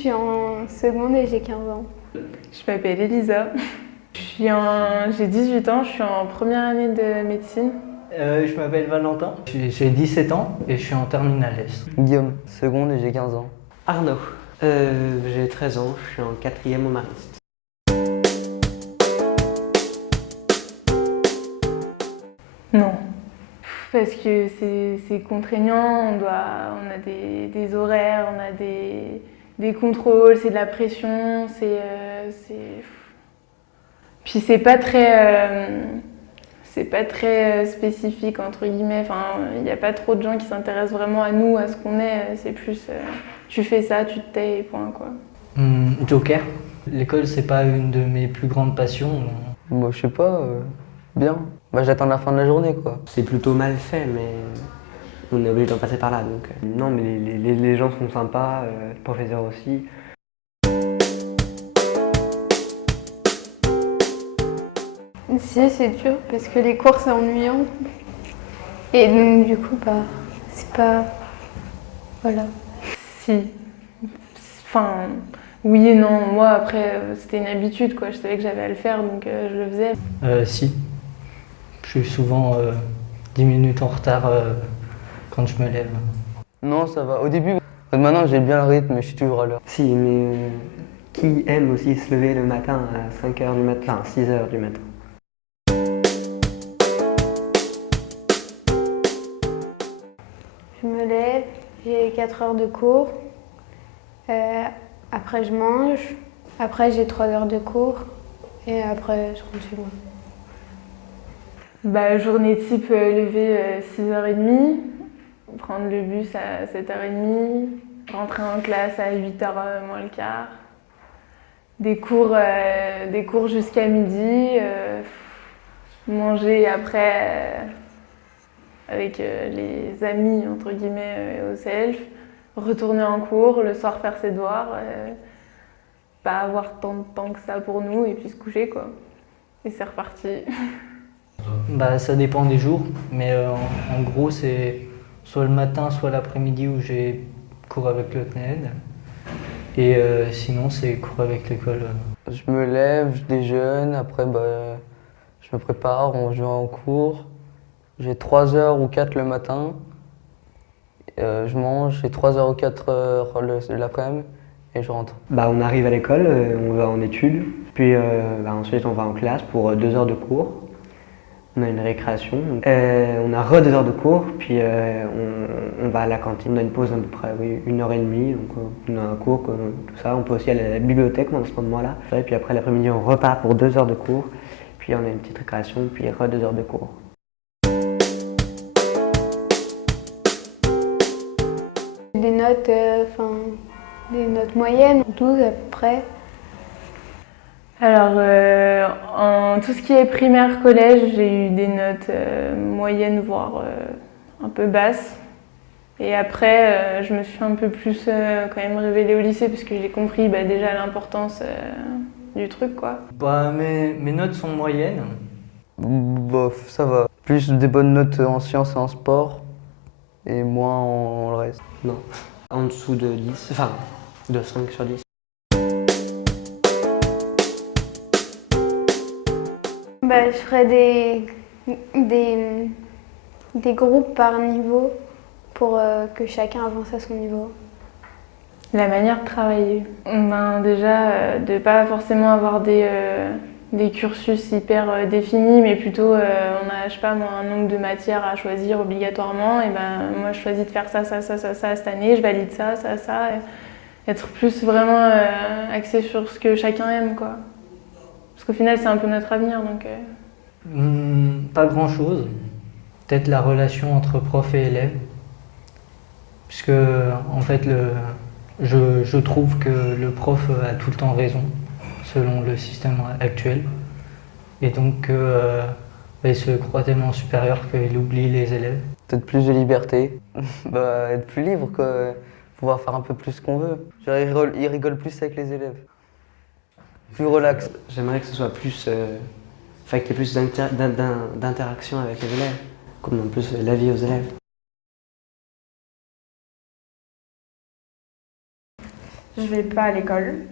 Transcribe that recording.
suis en seconde et j'ai 15 ans. Je m'appelle Elisa. J'ai 18 ans, je suis en première année de médecine. Je m'appelle Valentin, j'ai 17 ans et je suis en terminale S. Guillaume, seconde et j'ai 15 ans. Arnaud, j'ai 13 ans, je suis en quatrième au Mariste. Non. Parce que c'est contraignant, on a des horaires, on a des contrôles, c'est de la pression, Puis c'est pas très spécifique entre guillemets, enfin, il n'y a pas trop de gens qui s'intéressent vraiment à nous, à ce qu'on est, c'est plus tu fais ça, tu te tais et point quoi. Joker, l'école c'est pas une de mes plus grandes passions. Moi, je sais pas, bien. Bah, j'attends la fin de la journée, quoi. C'est plutôt mal fait, mais on est obligé d'en passer par là. Donc, non, mais les gens sont sympas, le professeur aussi. Si, c'est dur parce que les cours c'est ennuyant. Et donc du coup, bah, c'est pas... Voilà. Si. Enfin, oui et non. Moi, après, c'était une habitude, quoi. Je savais que j'avais à le faire, donc je le faisais. Si, je suis souvent 10 minutes en retard quand je me lève. Non, ça va. Au début, maintenant j'ai bien le rythme, mais je suis toujours à l'heure. Si, mais qui aime aussi se lever le matin à 5h du matin, enfin 6h du matin? Je me lève, j'ai 4 heures de cours. Après, je mange. Après, j'ai 3 heures de cours. Et après, je rentre chez moi. Bah, journée type, lever 6h30, prendre le bus à 7h30, rentrer en classe à 8h moins le quart. Des cours jusqu'à midi, manger après avec les amis, entre guillemets, au CELF, retourner en cours, le soir faire ses devoirs, pas avoir tant de temps que ça pour nous et puis se coucher quoi. Et c'est reparti. Bah, ça dépend des jours, mais en gros c'est soit le matin, soit l'après-midi où j'ai cours avec le CNED. Et sinon c'est cours avec l'école. Je me lève, je déjeune, après bah, je me prépare, on va en cours. J'ai 3 heures ou 4 le matin. Je mange, j'ai 3 heures ou 4 heures l'après-midi et je rentre. Bah, on arrive à l'école, on va en études, puis bah, ensuite on va en classe pour 2 heures de cours. On a une récréation, on a 2 heures de cours, puis on va à la cantine, on a une pause à peu près 1h30, donc on a un cours, tout ça. On peut aussi aller à la bibliothèque dans ce moment-là. Et puis après l'après-midi on repart pour 2 heures de cours, puis on a une petite récréation, puis 2 heures de cours. Des notes, des notes moyennes, 12 à peu près. Alors, en tout ce qui est primaire, collège, j'ai eu des notes moyennes, voire un peu basses. Et après, je me suis un peu plus quand même révélée au lycée parce que j'ai compris déjà l'importance du truc, quoi. Bah, mes notes sont moyennes. Bof, ça va. Plus des bonnes notes en sciences et en sport, et moins en le reste. Non, en dessous de 10, enfin de 5 sur 10. Bah, je ferais des groupes par niveau pour que chacun avance à son niveau. La manière de travailler. Déjà, de pas forcément avoir des cursus hyper définis, mais plutôt on a, je sais pas moi, un nombre de matières à choisir obligatoirement. Et moi, je choisis de faire ça cette année, je valide ça. Et être plus vraiment axé sur ce que chacun aime, quoi. Parce qu'au final, c'est un peu notre avenir, donc. Pas grand-chose. Peut-être la relation entre prof et élève. Puisque, en fait, je trouve que le prof a tout le temps raison, selon le système actuel. Et donc, il se croit tellement supérieur qu'il oublie les élèves. Peut-être plus de liberté, bah, être plus libre, quoi. Pouvoir faire un peu plus ce qu'on veut. Genre, il rigole plus avec les élèves. Plus relax. J'aimerais que ce soit plus, qu'il y ait plus d'interaction avec les élèves, qu'on donne plus la vie aux élèves. Je vais pas à l'école.